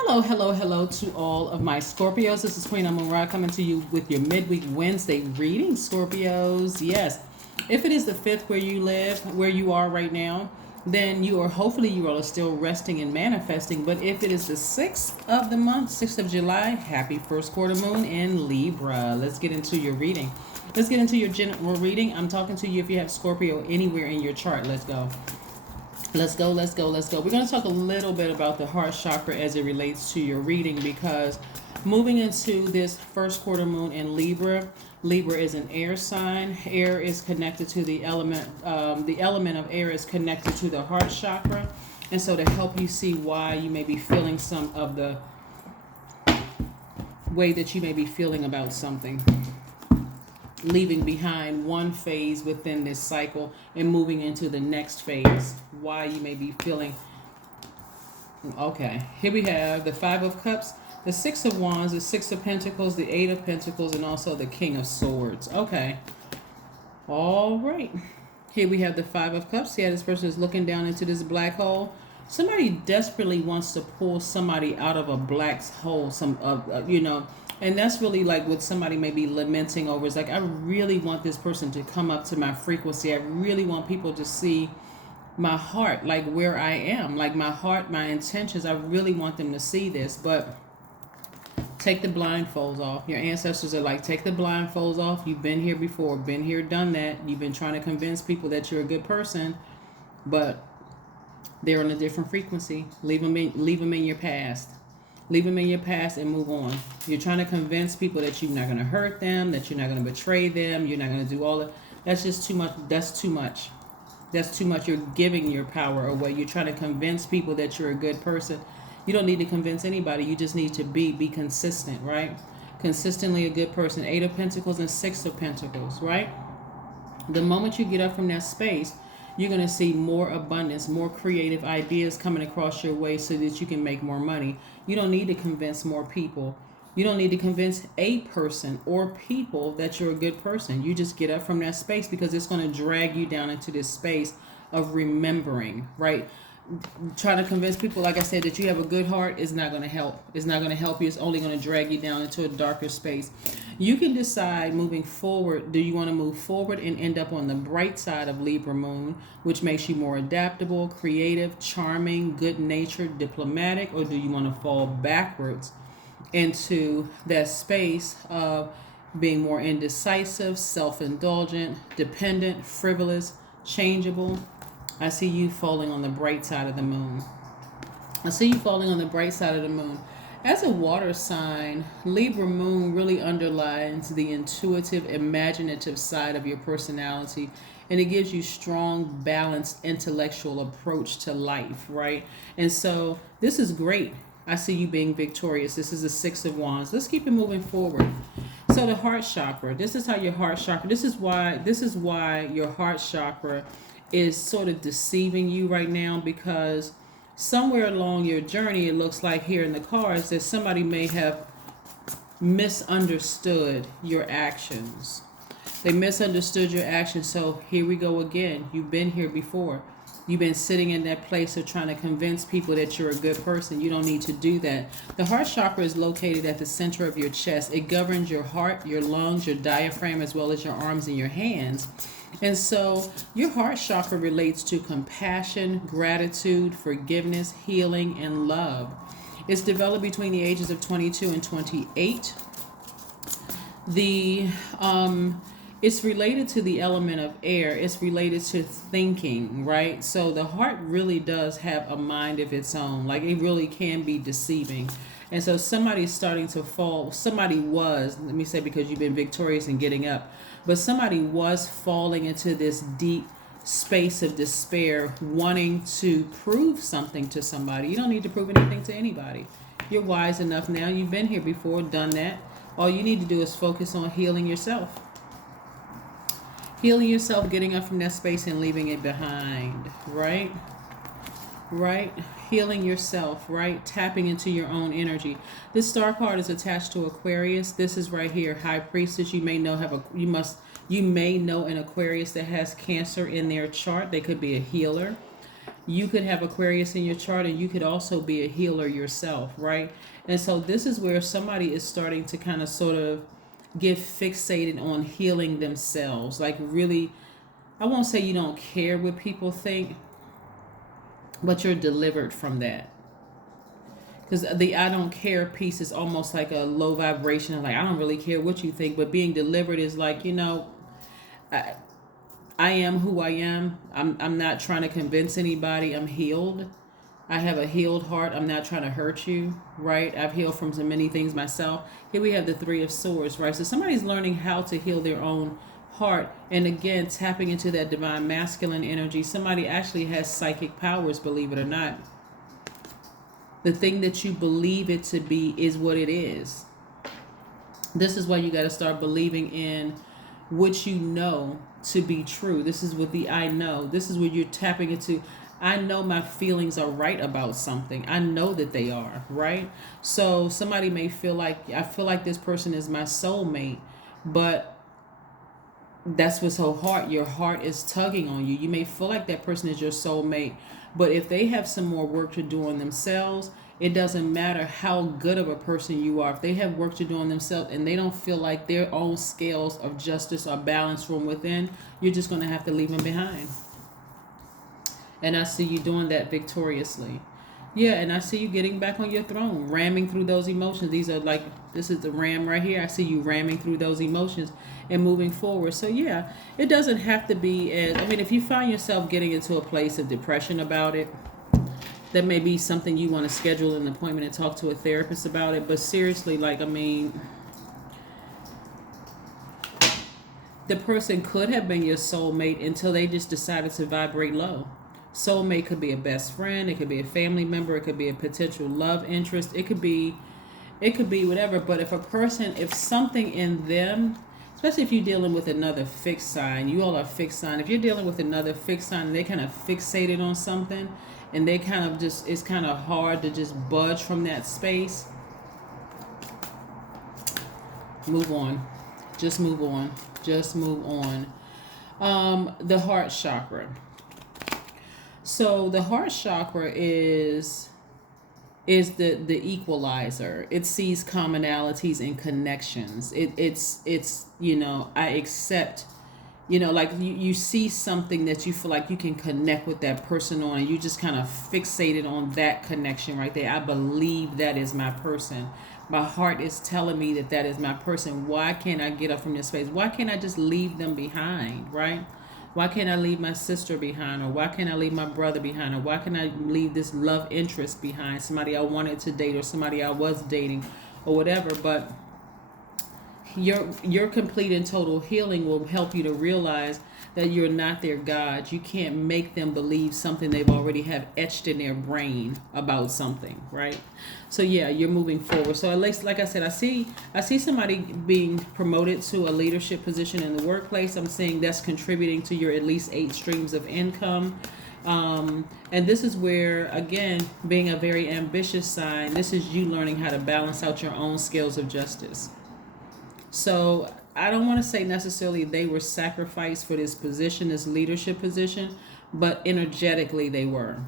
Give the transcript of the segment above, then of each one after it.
Hello, hello, hello to all of my Scorpios. This is Queen Amun Ra coming to you with your midweek Wednesday reading, Scorpios. Yes, if it is the 5th where you live, where you are right now, then hopefully you are still resting and manifesting. But if it is the 6th of the month, 6th of July, happy first quarter moon in Libra. Let's get into your reading. Let's get into your general reading. I'm talking to you if you have Scorpio anywhere in your chart. Let's go. Let's go, let's go, let's go. We're going to talk a little bit about the heart chakra as it relates to your reading, because moving into this first quarter moon in Libra, Libra is an air sign. Air is connected to the element of air is connected to the heart chakra. And so to help you see why you may be feeling some of the way that you may be feeling about something, leaving behind one phase within this cycle and moving into the next phase, why you may be feeling. Okay, here we have the 5 of Cups, the 6 of Wands, the 6 of Pentacles, the 8 of Pentacles, and also the King of Swords. Okay, all right, here we have the 5 of Cups. Yeah, this person is looking down into this black hole. Somebody desperately wants to pull somebody out of a black hole, and that's really like what somebody may be lamenting over. It's like, I really want this person to come up to my frequency. I really want people to see my heart, like where I am, like my heart, my intentions. I really want them to see this. But take the blindfolds off. Your ancestors are like, take the blindfolds off. You've been here before, been here, done that. You've been trying to convince people that you're a good person, but they're on a different frequency. Leave them in your past. Leave them in your past and move on. You're trying to convince people that you're not going to hurt them, that you're not going to betray them, you're not going to do all that. That's just too much. That's too much. That's too much. You're giving your power away. You're trying to convince people that you're a good person. You don't need to convince anybody. You just need to be consistent, right? Consistently a good person. 8 of Pentacles and 6 of Pentacles, right? The moment you get up from that space, you're going to see more abundance, more creative ideas coming across your way so that you can make more money. You don't need to convince more people. You don't need to convince a person or people that you're a good person. You just get up from that space, because it's going to drag you down into this space of remembering, right? Trying to convince people, like I said, that you have a good heart is not going to help. It's not going to help you. It's only going to drag you down into a darker space. You can decide moving forward, do you want to move forward and end up on the bright side of Libra moon, which makes you more adaptable, creative, charming, good-natured, diplomatic, or do you want to fall backwards into that space of being more indecisive, self-indulgent, dependent, frivolous, changeable? I see you falling on the bright side of the moon. I see you falling on the bright side of the moon. As a water sign, Libra moon really underlines the intuitive, imaginative side of your personality, and it gives you strong, balanced, intellectual approach to life, right? And so this is great. I see you being victorious. This is the 6 of Wands. Let's keep it moving forward. So the heart chakra, this is how your heart chakra, this is why your heart chakra is sort of deceiving you right now, because somewhere along your journey, it looks like here in the cards that somebody may have misunderstood your actions. They misunderstood your actions. So here we go again. You've been here before. You've been sitting in that place of trying to convince people that you're a good person. You don't need to do that. The heart chakra is located at the center of your chest. It governs your heart, your lungs, your diaphragm, as well as your arms and your hands. And so your heart chakra relates to compassion, gratitude, forgiveness, healing, and love. It's developed between the ages of 22 and 28. It's related to the element of air. It's related to thinking, right? So the heart really does have a mind of its own. Like, it really can be deceiving. And so somebody's starting to fall. Somebody was, let me say, because you've been victorious in getting up, but somebody was falling into this deep space of despair, wanting to prove something to somebody. You don't need to prove anything to anybody. You're wise enough now. You've been here before, done that. All you need to do is focus on healing yourself. Healing yourself, getting up from that space and leaving it behind, right? Right? Healing yourself, right? Tapping into your own energy. This star card is attached to Aquarius. This is right here, High Priestess. You may know an Aquarius that has Cancer in their chart. They could be a healer. You could have Aquarius in your chart, and you could also be a healer yourself, right? And so this is where somebody is starting to kind of sort of get fixated on healing themselves. Like really, I won't say you don't care what people think, but you're delivered from that. Because the I don't care piece is almost like a low vibration. Like, I don't really care what you think. But being delivered is like, I am who I am. I'm not trying to convince anybody. I'm healed. I have a healed heart. I'm not trying to hurt you, right? I've healed from so many things myself. Here we have the Three of Swords, right? So somebody's learning how to heal their own heart. And again, tapping into that divine masculine energy. Somebody actually has psychic powers, believe it or not. The thing that you believe it to be is what it is. This is why you got to start believing in what you know to be true. This is what the I know. This is what you're tapping into. I know my feelings are right about something. I know that they are, right? So somebody may feel like, I feel like this person is my soulmate, but that's what's so hard. Your heart is tugging on you. You may feel like that person is your soulmate, but if they have some more work to do on themselves, it doesn't matter how good of a person you are. If they have work to do on themselves and they don't feel like their own scales of justice are balanced from within, you're just going to have to leave them behind. And I see you doing that victoriously. Yeah, and I see you getting back on your throne, ramming through those emotions. These are like, this is the ram right here. I see you ramming through those emotions and moving forward. So yeah, it doesn't have to be as, I mean, if you find yourself getting into a place of depression about it, that may be something you want to schedule an appointment and talk to a therapist about it. But seriously, like, I mean, the person could have been your soulmate until they just decided to vibrate low. Soulmate could be a best friend, it could be a family member, it could be a potential love interest, it could be whatever. But if something in them, especially if you're dealing with another fixed sign, you all are fixed sign. If you're dealing with another fixed sign and they kind of fixated on something and they kind of just, it's kind of hard to just budge from that space, move on. Just move on. Just move on. The heart chakra. So the heart chakra is the equalizer. It sees commonalities and connections. It's I accept, like you see something that you feel like you can connect with that person on, and you just kind of fixated on that connection right there. I believe that is my person. My heart is telling me that is my person. Why can't I get up from this space? Why can't I just leave them behind, right? Why can't I leave my sister behind? Or why can't I leave my brother behind? Or why can't I leave this love interest behind? Somebody I wanted to date or somebody I was dating or whatever. But your complete and total healing will help you to realize that you're not their God. You can't make them believe something they've already have etched in their brain about something, right? So yeah, you're moving forward. So at least, like I said, I see somebody being promoted to a leadership position in the workplace. I'm seeing that's contributing to your at least 8 streams of income. And this is where, again, being a very ambitious sign, this is you learning how to balance out your own scales of justice. So I don't want to say necessarily they were sacrificed for this position, this leadership position, but energetically they were.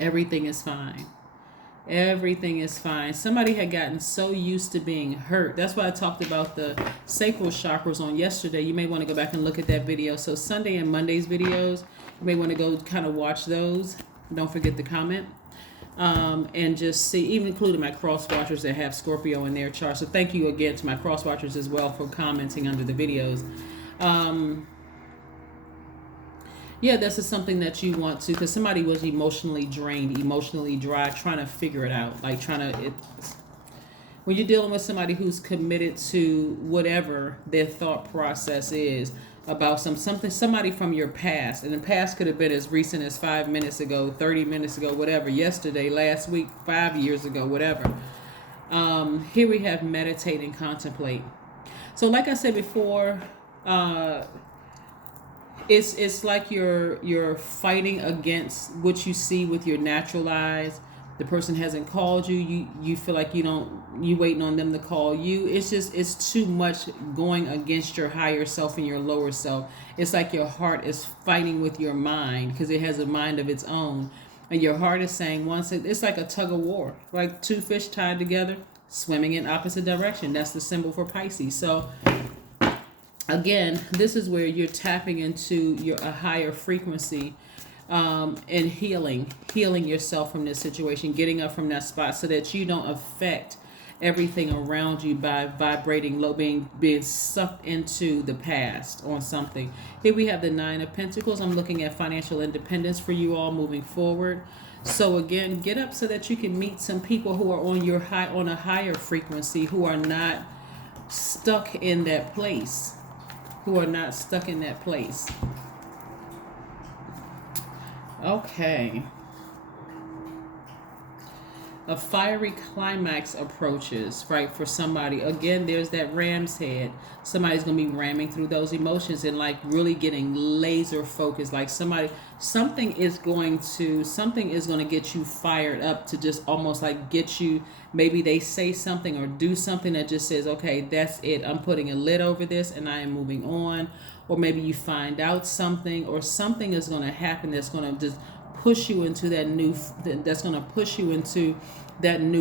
Everything is fine. Everything is fine. Somebody had gotten so used to being hurt. That's why I talked about the sacral chakras on yesterday. You may want to go back and look at that video. So Sunday and Monday's videos, you may want to go kind of watch those. Don't forget to comment. And just see, even including my cross watchers that have Scorpio in their chart. So thank you again to my cross watchers as well for commenting under the videos. Yeah, this is something that you want to, because somebody was emotionally drained, emotionally dry, trying to figure it out. Like when you're dealing with somebody who's committed to whatever their thought process is about somebody from your past, and the past could have been as recent as 5 minutes ago, 30 minutes ago, whatever, yesterday, last week, 5 years ago, whatever. Here we have meditate and contemplate. So like I said before, it's like you're fighting against what you see with your natural eyes. The person hasn't called you. You feel like you don't you waiting on them to call you. It's too much going against your higher self and your lower self. It's like your heart is fighting with your mind because it has a mind of its own. And your heart is saying it's like a tug of war, like two fish tied together, swimming in opposite direction. That's the symbol for Pisces. So again, this is where you're tapping into a higher frequency, and healing yourself from this situation, getting up from that spot so that you don't affect everything around you by vibrating low, being sucked into the past on something. Here we have the Nine of Pentacles. I'm looking at financial independence for you all moving forward. So again, get up so that you can meet some people who are on a higher frequency, who are not stuck in that place. Okay. A fiery climax approaches, right, for somebody. Again, there's that ram's head. Somebody's going to be ramming through those emotions and like really getting laser focused. Like something is going to get you fired up to just almost like get you, maybe they say something or do something that just says, okay, that's it. I'm putting a lid over this and I am moving on. Or maybe you find out something, or something is going to happen that's going to just push you into that new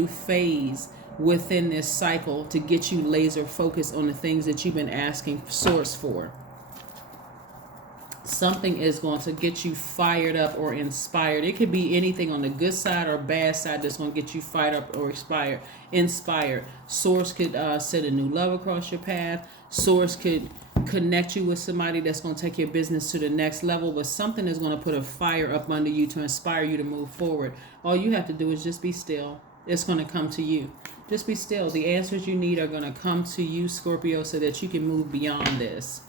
phase within this cycle to get you laser focused on the things that you've been asking Source for. Something is going to get you fired up or inspired. It could be anything on the good side or bad side that's going to get you fired up or inspired. Source could set a new love across your path. Source could connect you with somebody that's going to take your business to the next level, but something is going to put a fire up under you to inspire you to move forward. All you have to do is just be still. It's going to come to you. Just be still. The answers you need are going to come to you, Scorpio, so that you can move beyond this.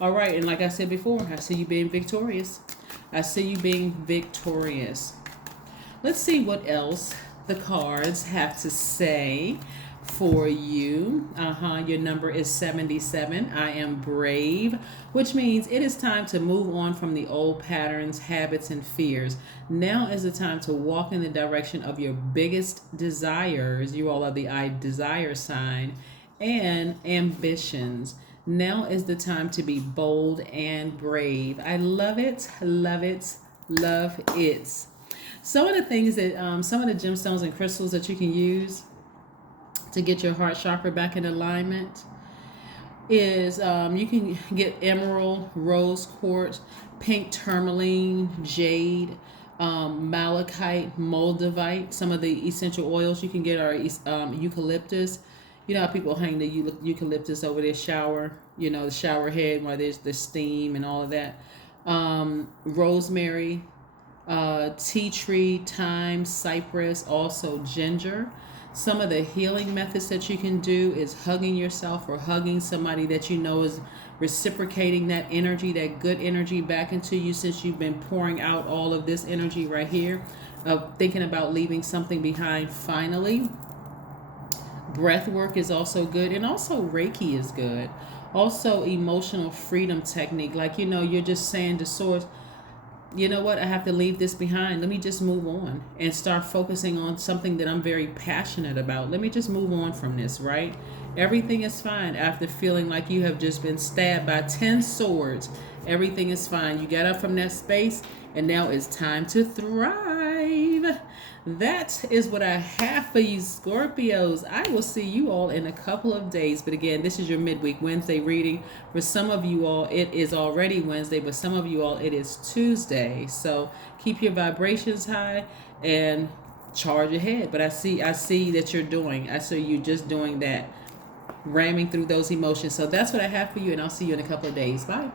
All right, and like I said before, I see you being victorious. Let's see what else the cards have to say for you. Your number is 77. I am brave, which means it is time to move on from the old patterns, habits, and fears. Now is the time to walk in the direction of your biggest desires. You all are the I desire sign, and ambitions. Now is the time to be bold and brave. I love it, love it, love it. Some of the things that, some of the gemstones and crystals that you can use to get your heart chakra back in alignment is you can get emerald, rose quartz, pink tourmaline, jade, malachite, moldavite. Some of the essential oils you can get are eucalyptus. You know how people hang the eucalyptus over their shower, the shower head where there's the steam and all of that. Rosemary, tea tree, thyme, cypress, also ginger. Some of the healing methods that you can do is hugging yourself or hugging somebody that you know is reciprocating that energy, that good energy back into you, since you've been pouring out all of this energy right here of thinking about leaving something behind finally. Breath work is also good, and also Reiki is good. Also emotional freedom technique, like you're just saying to Source, you know what, I have to leave this behind. Let me just move on and start focusing on something that I'm very passionate about. Let me just move on from this, right? Everything is fine after feeling like you have just been stabbed by 10 swords. Everything is fine. You got up from that space, and now it's time to thrive. That is what I have for you, Scorpios. I will see you all in a couple of days. But again, this is your midweek Wednesday reading. For some of you all, it is already Wednesday, but some of you all, it is Tuesday. So keep your vibrations high and charge ahead. But I see that I see you just doing that, ramming through those emotions. So that's what I have for you, and I'll see you in a couple of days. Bye.